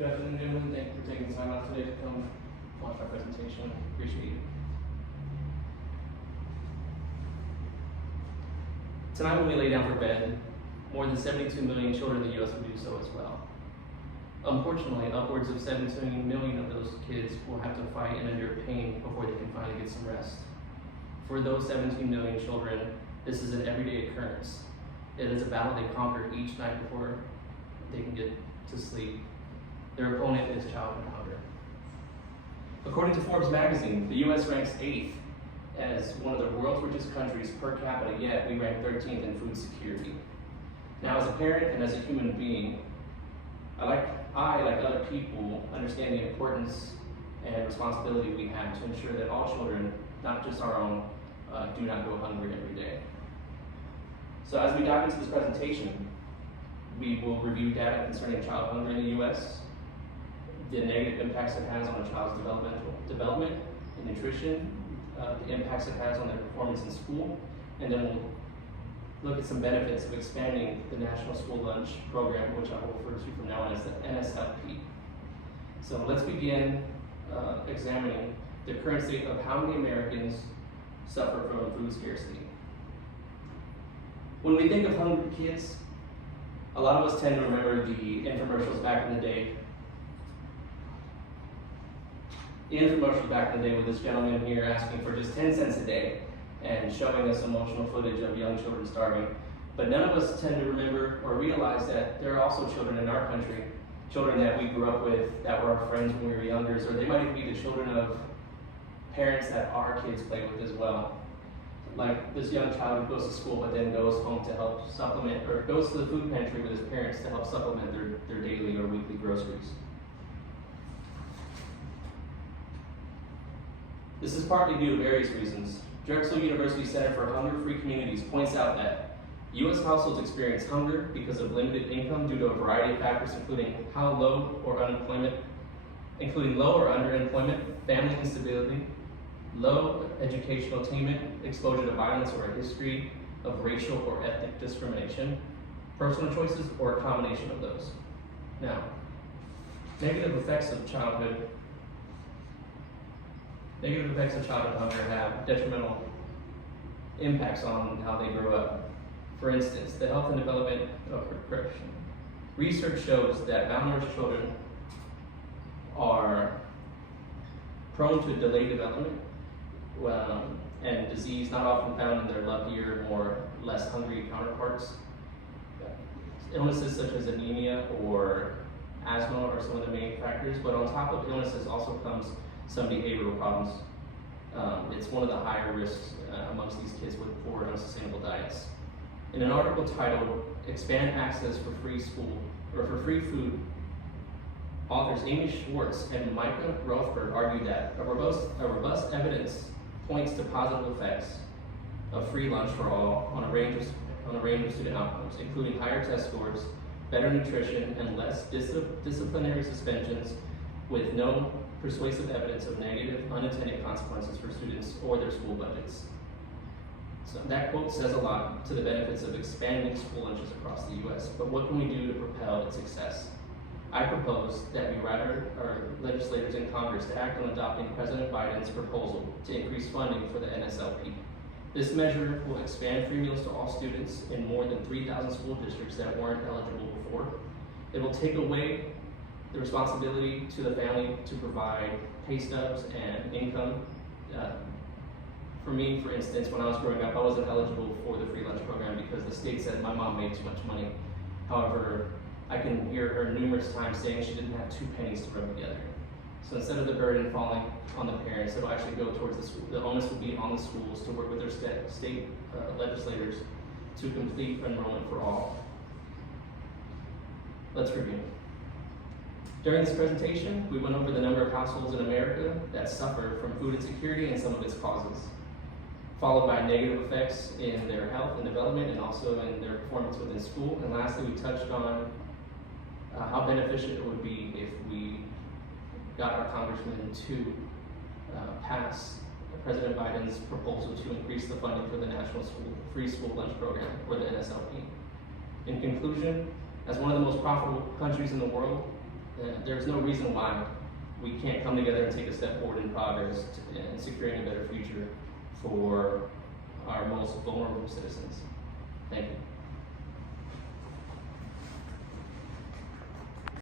Good afternoon, gentlemen. Thank you for taking time out today to come watch our presentation. Appreciate it. Tonight when we lay down for bed, more than 72 million children in the U.S. will do so as well. Unfortunately, upwards of 17 million of those kids will have to fight and endure pain before they can finally get some rest. For those 17 million children, this is an everyday occurrence. It is a battle they conquer each night before they can get to sleep. Their opponent is childhood hunger. According to Forbes magazine, the U.S. ranks 8th as one of the world's richest countries per capita, yet we rank 13th in food security. Now, as a parent and as a human being, I, like other people, understand the importance and responsibility we have to ensure that all children, not just our own, do not go hungry every day. So as we dive into this presentation, we will review data concerning child hunger in the U.S., the negative impacts it has on a child's development and nutrition, the impacts it has on their performance in school, and then we'll look at some benefits of expanding the National School Lunch Program, which I will refer to from now on as the NSLP. So let's begin examining the current state of how many Americans suffer from food scarcity. When we think of hungry kids, a lot of us tend to remember the infomercials back in the day. The infomercials back in the day with this gentleman here asking for just 10 cents a day and showing us emotional footage of young children starving. But none of us tend to remember or realize that there are also children in our country, children that we grew up with, that were our friends when we were younger, or they might even be the children of parents that our kids play with as well. Like this young child who goes to school but then goes home to help supplement, or goes to the food pantry with his parents to help supplement their daily or weekly groceries. This is partly due to various reasons. Drexel University Center for Hunger-Free Communities points out that U.S. households experience hunger because of limited income due to a variety of factors, including low or underemployment, family instability, low educational attainment, exposure to violence or a history of racial or ethnic discrimination, personal choices, or a combination of those. Now, negative effects of childhood hunger have detrimental impacts on how they grow up. For instance, the health and development of correction. Research shows that malnourished children are prone to delayed development and disease not often found in their luckier or less hungry counterparts. Illnesses such as anemia or asthma are some of the main factors, but on top of illnesses also comes some behavioral problems. It's one of the higher risks amongst these kids with poor and unsustainable diets. In an article titled "Expand Access for Free School or for Free Food," authors Amy Schwartz and Micah Rothberg argue that a robust evidence points to positive effects of free lunch for all on a range of student outcomes, including higher test scores, better nutrition, and less disciplinary suspensions, with no persuasive evidence of negative unintended consequences for students or their school budgets. So that quote says a lot to the benefits of expanding school lunches across the U.S., but what can we do to propel its success? I propose that we write our legislators in Congress to act on adopting President Biden's proposal to increase funding for the NSLP. This measure will expand free meals to all students in more than 3,000 school districts that weren't eligible before. It will take away the responsibility to the family to provide pay stubs and income. For me, for instance, when I was growing up, I wasn't eligible for the free lunch program because the state said my mom made too much money. However, I can hear her numerous times saying she didn't have 2 pennies to rub together. So instead of the burden falling on the parents, it'll actually go towards the school. The onus will be on the schools to work with their state legislators to complete enrollment for all. Let's review. During this presentation, we went over the number of households in America that suffer from food insecurity and some of its causes, followed by negative effects in their health and development and also in their performance within school. And lastly, we touched on how beneficial it would be if we got our congressmen to pass President Biden's proposal to increase the funding for the National Free School Lunch Program, or the NSLP. In conclusion, as one of the most profitable countries in the world, there's no reason why we can't come together and take a step forward in progress in securing a better future for our most vulnerable citizens. Thank you.